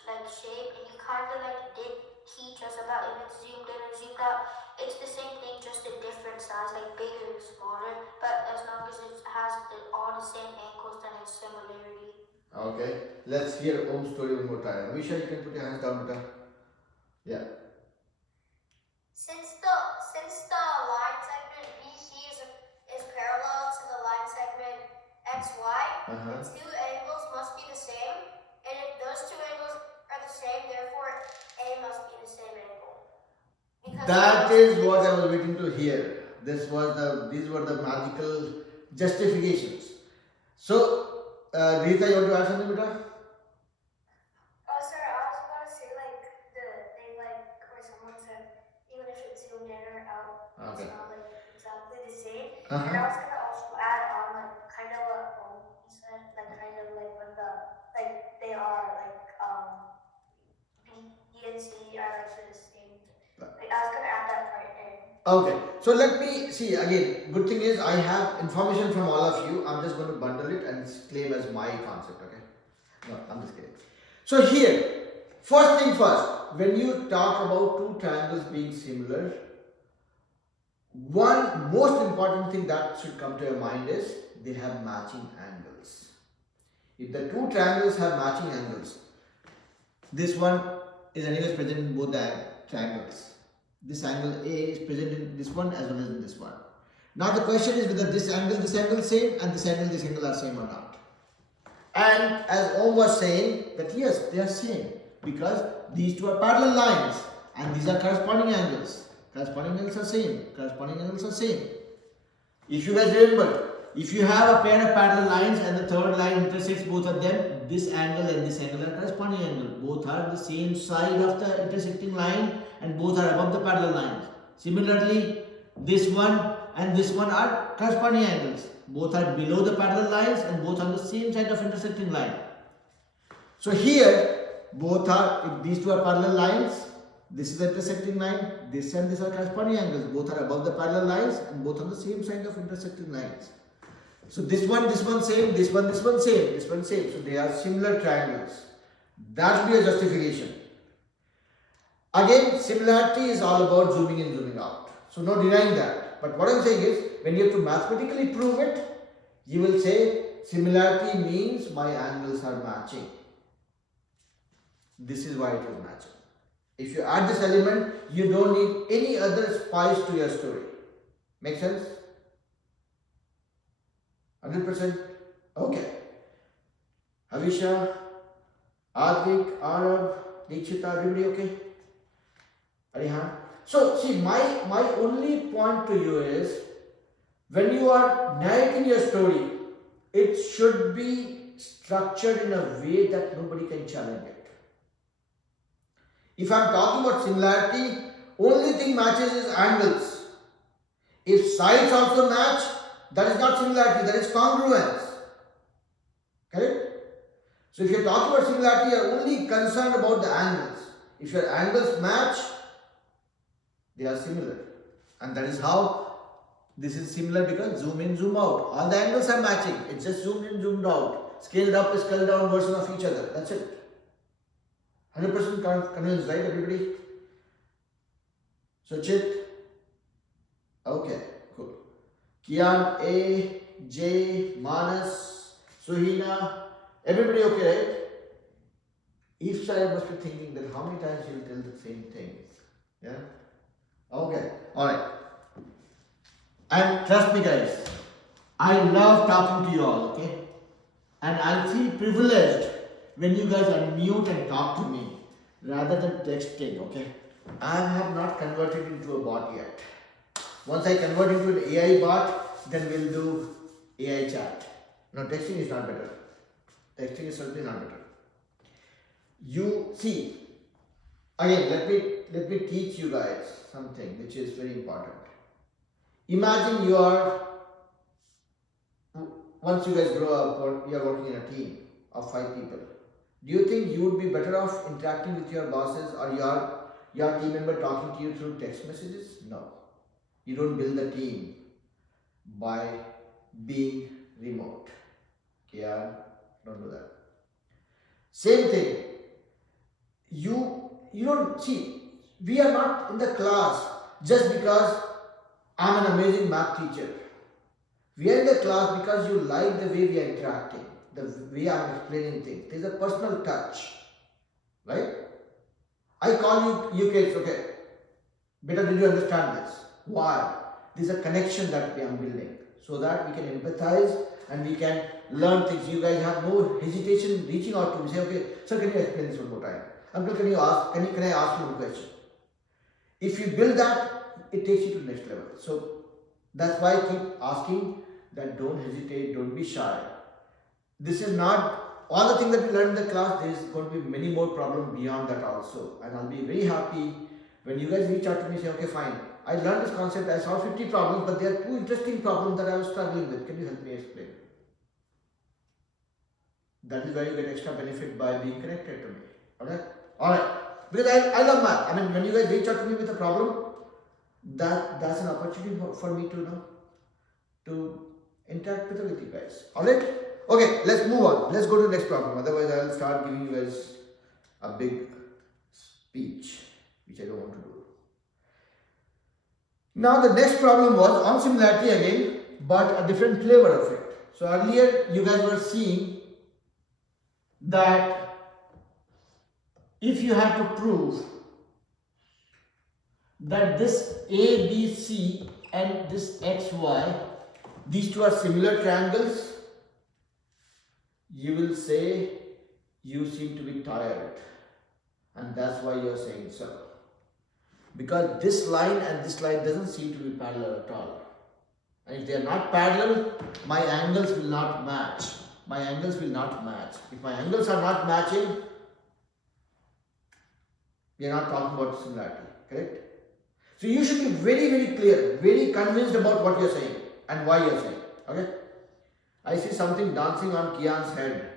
like shape, and you kind of like did teach us about if it's zoomed in or zoomed out. It's the same thing, just a different size, like bigger and smaller. But as long as it has all the same angles, then it's similarity. Okay. Let's hear Om's story one more time. Havisha, you can put your hands down, beta. Yeah. Since the line segment BC is parallel to the line segment XY, the two angles must be the same, and if those two angles are the same, therefore A must be the same angle. That is what I was waiting to hear. These were the magical justifications. So, Rita, you want to add something, beta? Oh, sir, I was about to say, like, the thing, like, where someone said, even if it's zoomed in or out, Okay. it's not, like, exactly the same. And I was going to also add on, like, kind of what he said, like, kind of, like, when they are, like, B and C are, like, the same. Like, I was going to add that part in. Okay, so let me see again. Good thing is I have information from all of you. I'm just going to bundle it and claim as my concept. Okay, no, I'm just kidding. So here, first thing first, when you talk about two triangles being similar, one most important thing that should come to your mind is they have matching angles. If the two triangles have matching angles, this one is anyways present in both the triangles. This angle A is present in this one as well as in this one. Now the question is whether this angle is same and this angle are same or not. And as Om was saying that yes, they are same because these two are parallel lines and these are corresponding angles. Corresponding angles are same. Corresponding angles are same. If you guys remember, if you have a pair of parallel lines and the third line intersects both of them, this angle and this angle are corresponding angle. Both are the same side of the intersecting line and both are above the parallel lines. Similarly, this one and this one are corresponding angles. Both are below the parallel lines and both are the same side of intersecting line. So here, both are, if these two are parallel lines, this is the intersecting line, this and this are corresponding angles. Both are above the parallel lines and both on the same side of intersecting lines. So this one same, this one same, this one same. So they are similar triangles. That will be a justification. Again, similarity is all about zooming in, zooming out. So no denying that. But what I'm saying is, when you have to mathematically prove it, you will say similarity means my angles are matching. This is why it is matching. If you add this element, you don't need any other spice to your story. Make sense? 100%? Okay. Havisha, Advik, Arab, Dikshita, everybody okay? Arihan? So, see, my only point to you is, when you are narrating your story, it should be structured in a way that nobody can challenge it. If I am talking about similarity, only thing matches is angles. If sides also match, that is not similarity, that is congruence. Correct? So if you are talking about similarity, you are only concerned about the angles. If your angles match, they are similar. And that is how this is similar, because zoom in, zoom out. All the angles are matching. It's just zoomed in, zoomed out. Scaled up, scaled down version of each other. That's it. 100% convinced, right, everybody? So Chit? Okay, cool. Kian, A, J, Manas, Suhina, everybody okay, right? If I must be thinking that how many times you will tell the same thing. Yeah? Okay, alright. And trust me guys, I love talking to you all, okay? And I feel privileged when you guys unmute and talk to me rather than texting, okay? I have not converted into a bot yet. Once I convert into an AI bot, then we'll do AI chat. No, texting is not better. Texting is certainly not better. You see, again, let me teach you guys something which is very important. Imagine you are, once you guys grow up or you are working in a team of 5 people. Do you think you would be better off interacting with your bosses or your team member talking to you through text messages? No. You don't build a team by being remote. Yeah, don't do that. Same thing. You don't see, we are not in the class just because I'm an amazing math teacher. We are in the class because you like the way we are interacting, the way I'm explaining things. There's a personal touch, right? I call you kids, okay, better did you understand this? Why? There's a connection that we are building so that we can empathize and we can learn things. You guys have no hesitation reaching out to me, say, okay, sir, can you explain this one more time? Uncle, can I ask you one question? If you build that, it takes you to the next level. So that's why I keep asking that don't hesitate, don't be shy. This is not all the things that we learned in the class. There is going to be many more problems beyond that also. And I'll be very happy when you guys reach out to me and say, okay, fine, I learned this concept, I solved 50 problems, but there are 2 interesting problems that I was struggling with. Can you help me explain? That is why you get extra benefit by being connected to me. Alright? Alright. Because I love math. I mean, when you guys reach out to me with a problem, that's an opportunity for me to know, to interact with you guys. Alright? Okay, let's move on. Let's go to the next problem. Otherwise, I'll start giving you guys a big speech, which I don't want to do. Now, the next problem was on similarity again, but a different flavor of it. So, earlier you guys were seeing that if you have to prove that this ABC and this XY, these 2 are similar triangles, you will say you seem to be tired, and that's why you are saying so. Because this line and this line doesn't seem to be parallel at all. And if they are not parallel, my angles will not match. My angles will not match. If my angles are not matching, we are not talking about similarity, correct? So you should be very, very clear, very convinced about what you are saying and why you are saying, okay? I see something dancing on Kian's head.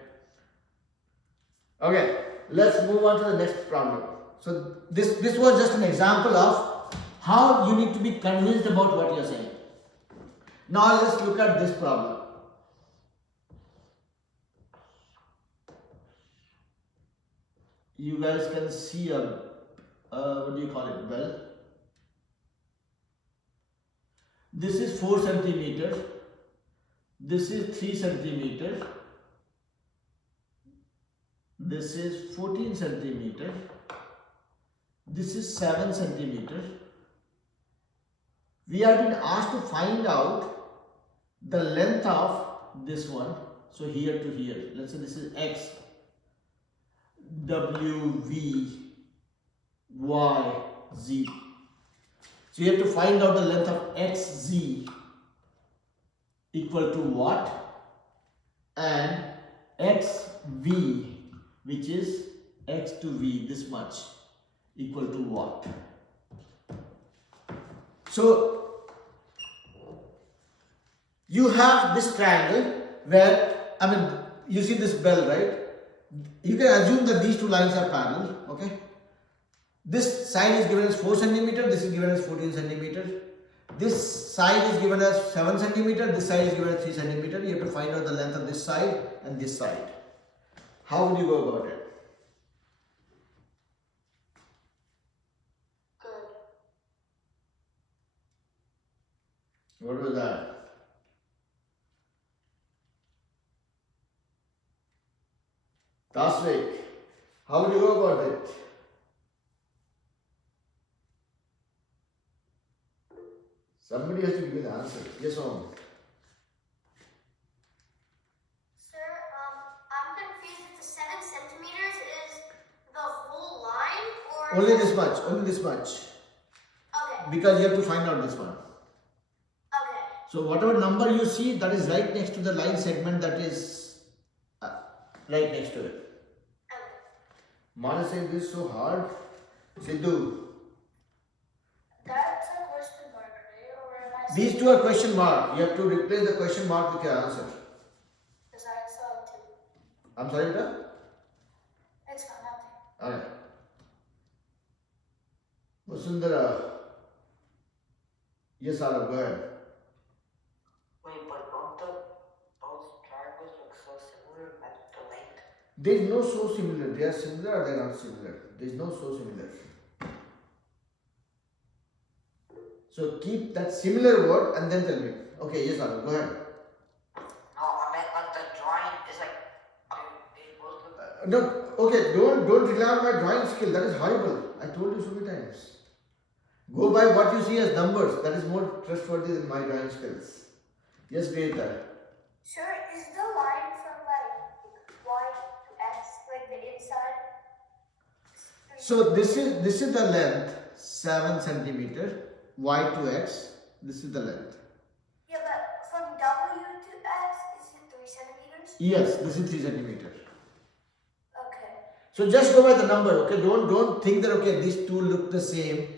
Okay, let's move on to the next problem. So this was just an example of how you need to be convinced about what you are saying. Now let's look at this problem. you guys can see a what do you call it, bell. This is 4 centimeter. This is 3 centimeter. This is 14 centimeter. This is 7 centimeter. We have been asked to find out the length of this one. So here to here. Let's say this is X, W, V, Y, Z. So you have to find out the length of XZ equal to what, and XV, which is X to V, this much, equal to what. So you have this triangle where, you see this bell, right? You can assume that these two lines are parallel, okay? This side is given as 4 centimeter, this is given as 14 centimeter. This side is given as 7 centimeter, this side is given as 3 centimeter. You have to find out the length of this side and this side. How would you go about it? Good. What was that? Tasvik, how would you go about it? Somebody has to give me the answer. Yes or no? Sir, I'm confused if the 7 centimeters is the whole line or Only this much, only this much. Okay. Because you have to find out this one. Okay. So whatever number you see, that is right next to the line segment that is right next to it. Okay. Mara saying this is so hard. Sidhu, That's a question mark, right? Or am I these two are question mark. You have to replace the question mark with your answer. Because I saw 2. I'm sorry, Rita? It's fine, nothing. Alright. Vasundhara. Yes, Arav, go ahead. Wait, but don't both triangles look so similar at the length? There is no so similar. They are similar or they are not similar. There is no so similar. So keep that similar word and then tell me. Okay, yes, Arav, go ahead. No, I meant like the drawing is like they both look. No, okay, don't rely on my drawing skill. That is horrible. I told you so many times. Go by what you see as numbers. That is more trustworthy than my drawing skills. Yes, Greta. Sir, is the line from like Y to X like the inside? So this is the length, 7 centimeter. Y to X. This is the length. Yeah, but from W to X, is it 3 centimeters? Yes, this is 3 centimeter. Okay. So just go by the number, okay? Don't think that okay these two look the same.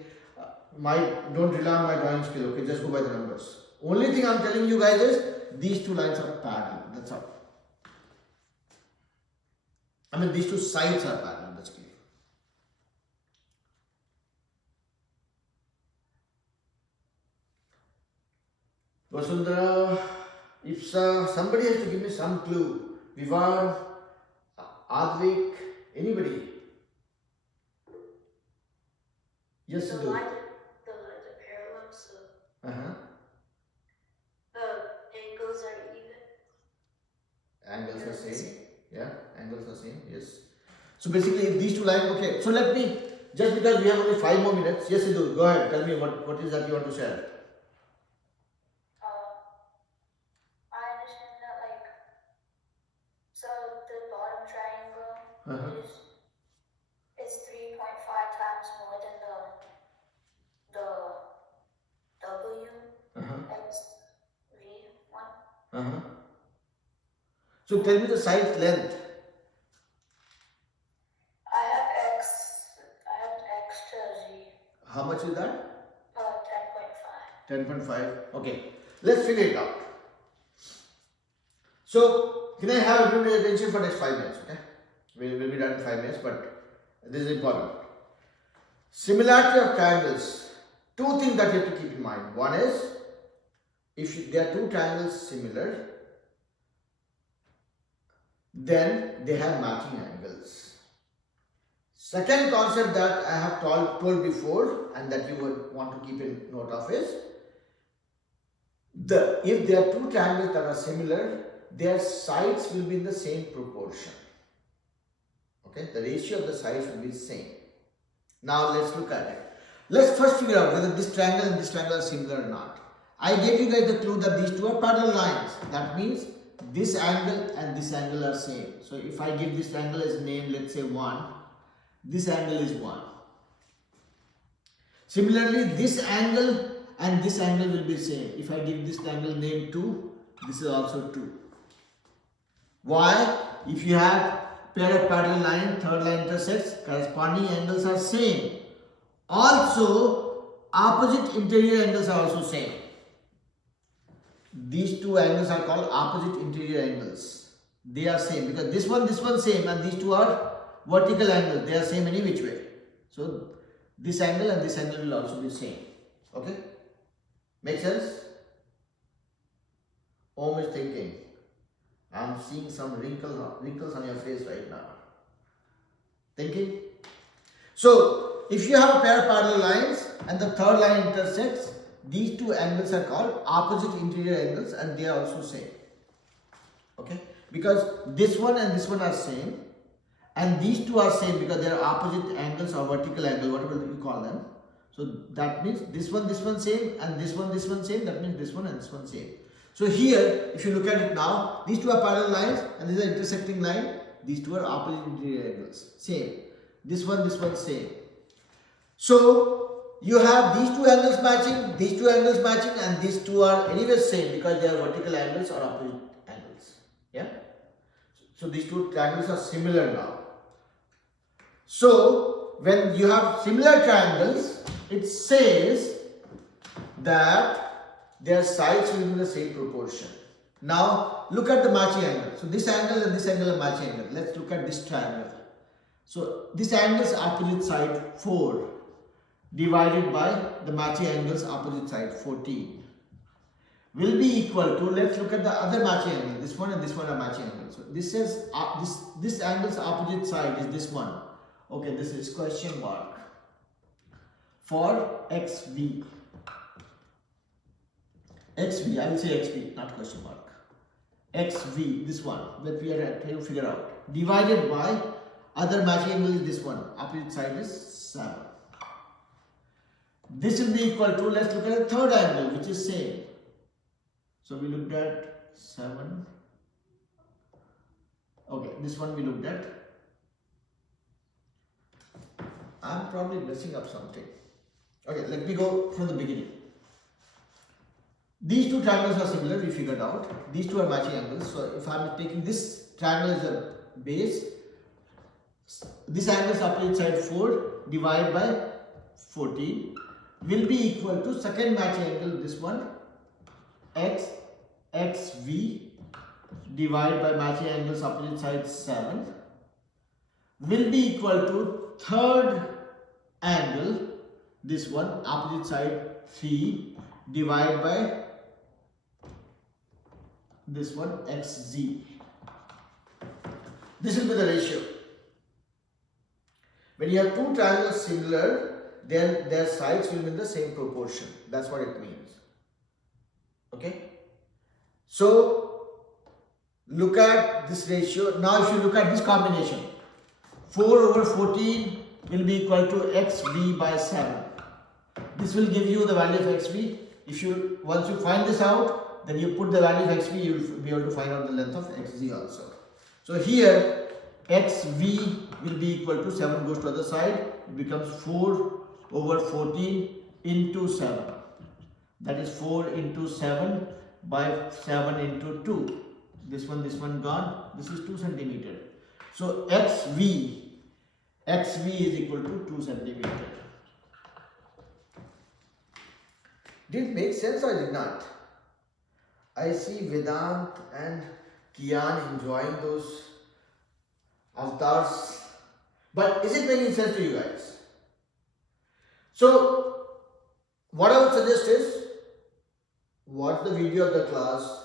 Don't rely on my drawing skill, okay? Just go by the numbers. Only thing I'm telling you guys is these two lines are parallel. That's all. These two sides are parallel. That's clear. Vasundhara, Ipsa, somebody has to give me some clue. Vivan, Advik, anybody? Yes, The Sidhu. lines are parallel, so Uh-huh. the angles are even. Angles are same. Yeah, angles are same. Yes. So basically, if these two lines, okay. So let me, just because we have only 5 more minutes, yes, Sidhu, go ahead. Tell me what is that you want to share. I understand that like, so the bottom triangle Uh-huh. is 3.5 times more than the W Uh-huh. X V one. Uh-huh. So tell me the side length. I have X to Z, How much is that? 10.5. 10.5. Okay. Let's figure it out. So, can I have everybody's attention for next 5 minutes? Okay. We'll be done in 5 minutes, but this is important. Similarity of triangles. 2 things that you have to keep in mind. One is, if there are 2 triangles similar, then they have matching angles. Second concept that I have told before and that you would want to keep in note of is if there are two triangles that are similar, their sides will be in the same proportion. Okay, the ratio of the sides will be the same. Now let's look at it. Let's first figure out whether this triangle and this triangle are similar or not. I gave you guys the clue that these two are parallel lines. That means this angle and this angle are same. So if I give this triangle as name, let's say 1, this angle is 1. Similarly, this angle and this angle will be same. If I give this angle name 2, this is also 2. Why? If you have pair of parallel line, third line intersects, corresponding angles are same. Also, opposite interior angles are also same. These two angles are called opposite interior angles. They are same because this one same, and these two are vertical angles. They are same any which way. So this angle and this angle will also be same. Okay? Make sense? Om is thinking. I am seeing some wrinkles on your face right now. Thinking? So, if you have a pair of parallel lines and the third line intersects, these two angles are called opposite interior angles and they are also same. Okay? Because this one and this one are same and these two are same because they are opposite angles or vertical angle, whatever you call them. So that means this one same and this one same. That means this one and this one same. So here, if you look at it now, these two are parallel lines and this is an intersecting line. These two are opposite interior angles. Same. This one same. So you have these two angles matching, these two angles matching, and these two are anyway same because they are vertical angles or opposite angles. Yeah. So these two triangles are similar now. So when you have similar triangles, it says that their sides will be in the same proportion. Now look at the matching angle. So this angle and this angle are matching angle. Let's look at this triangle. So this angle's opposite side 4 divided by the matching angle's opposite side 14 will be equal to, let's look at the other matching angle. This one and this one are matching angles. So this says this angle's opposite side is this one. Okay, this is question mark for XV. XV, I will say XV, not question mark. XV, this one that we are trying to figure out. Divided by other matching angle is this one. Opposite side is 7. This will be equal to, let's look at the third angle which is same. So we looked at 7. Okay, this one we looked at. I'm probably messing up something. Okay, let me go from the beginning. These two triangles are similar, we figured out. These two are matching angles. So if I'm taking this triangle as a base, this angle's opposite side 4 divided by 14 will be equal to second matching angle, this one, XV divided by matching angles opposite side 7 will be equal to third angle, this one, opposite side 3 divided by this one, XZ. This will be the ratio. When you have two triangles similar, then their sides will be in the same proportion. That's what it means. Okay? So, look at this ratio. Now if you look at this combination, 4 over 14 will be equal to XV by 7. This will give you the value of XV. Once you find this out, then you put the value of XV, you will be able to find out the length of XZ also. So here, XV will be equal to 7 goes to the other side. It becomes 4 over 14 into 7. That is 4 into 7 by 7 into 2. This one gone. This is 2 centimeter. So XV is equal to 2 centimeter. Did it make sense or did not? I see Vedant and Kian enjoying those avatars. But is it making sense to you guys? So, what I would suggest is, watch the video of the class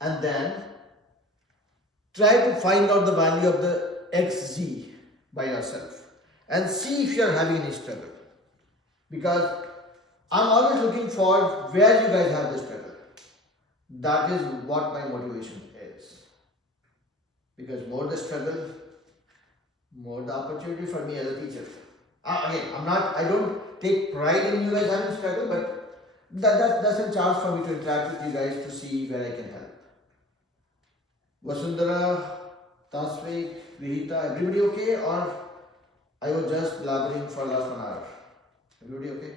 and then try to find out the value of the XZ by yourself and see if you are having any struggle. Because I'm always looking for where you guys have the struggle. That is what my motivation is. Because more the struggle, more the opportunity for me as a teacher. Again, I don't take pride in you guys having struggle, but that's a chance for me to interact with you guys to see where I can help. Vasundhara, Tasvik, Vihita, everybody okay? Or I was just blabbering for last 1 hour? Everybody okay?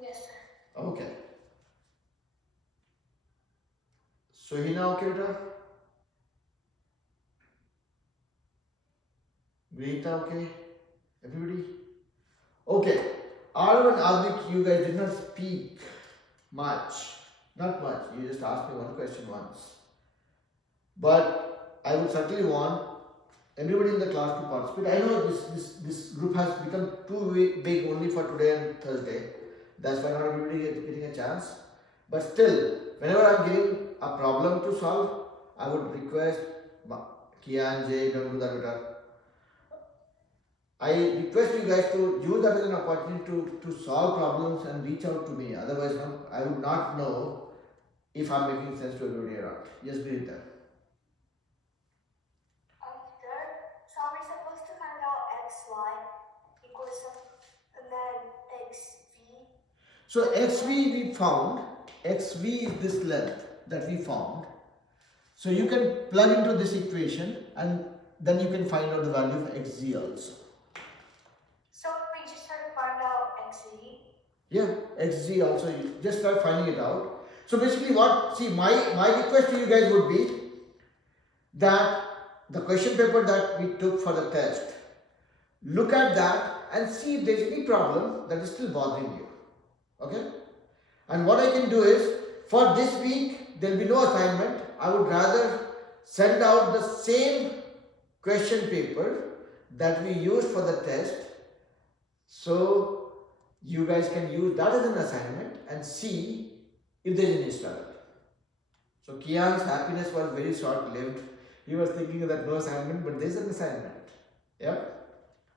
Yes, sir. Okay. Sohina okay, beta? Vihita okay? Everybody? Okay. Arav and Advik, you guys did not speak much. Not much. You just asked me one question once. But I would certainly want everybody in the class to participate. I know this group has become too big only for today and Thursday. That's why not everybody is getting a chance. But still, whenever I'm giving a problem to solve, I would request Kia and Jay, don't do that better. I request you guys to use that as an opportunity to solve problems and reach out to me. Otherwise, I would not know if I'm making sense to everybody around. Yes, be there. Sir, so are we supposed to find out xy equals some, and then xv? So xv we found, xv is this length that we found. So you can plug into this equation and then you can find out the value of xz also. So we just try to find out xv? Yeah, xz also, you just start finding it out. So basically my request to you guys would be that the question paper that we took for the test, look at that and see if there is any problem that is still bothering you. Okay? And what I can do is, for this week, there will be no assignment. I would rather send out the same question paper that we used for the test. So, you guys can use that as an assignment and see if there is any struggle. So, Kian's happiness was very short lived. He was thinking that no assignment, but there is an assignment. Yeah?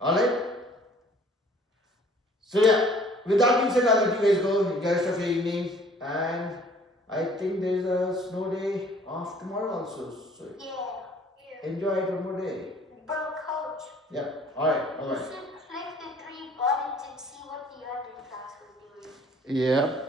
Alright? So, yeah. With that being said, I'll let you guys go. Enjoy the rest of your evening. And I think there's a snow day off tomorrow also. So Yeah. enjoy it one more day. But coach, Yeah. Alright. Bye You bye. should click the three buttons and see what the other class was doing. Yeah.